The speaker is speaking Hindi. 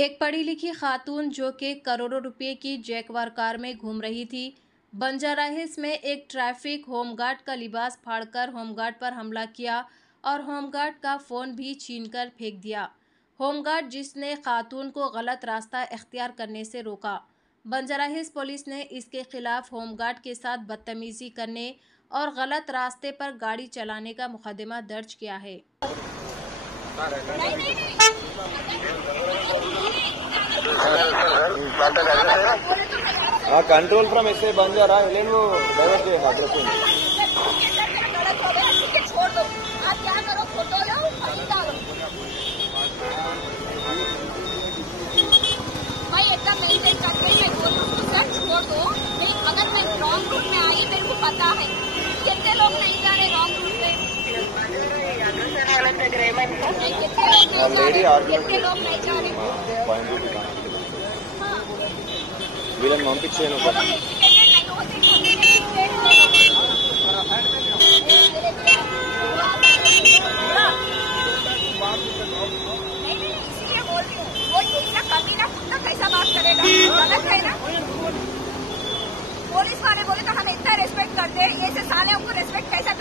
एक पढ़ी लिखी खातून जो कि करोड़ों रुपए की जैगवार कार में घूम रही थी। बंजारा हिल्स में एक ट्रैफिक होमगार्ड का लिबास फाड़कर होमगार्ड पर हमला किया और होमगार्ड का फ़ोन भी छीनकर फेंक दिया। होमगार्ड जिसने खातून को गलत रास्ता इख्तियार करने से रोका। बंजारा हिल्स पुलिस ने इसके खिलाफ होमगार्ड के साथ बदतमीजी करने और गलत रास्ते पर गाड़ी चलाने का मुकदमा दर्ज किया है। कंट्रोल फ्रॉम एसए बंजारा एलेनु ड्राइवर के हाथ छोड़ दो। आप क्या करो, फोटो लो और डालो। भाई एकदम मेंटेन करके मैं बोल रही हूँ सर, छोड़ दो। नहीं, अगर मैं रॉन्ग रूट में आई, मेरे को पता है कितने लोग नहीं जा रहे रॉन्ग रूट में। कितने लोग नहीं जा रहे। వీళ్ళని పంపించేను कैसा बात करेगा, गलत है ना। पुलिस वाले बोले तो हम इतना रेस्पेक्ट करते हैं, ये से साले हमको रेस्पेक्ट कैसा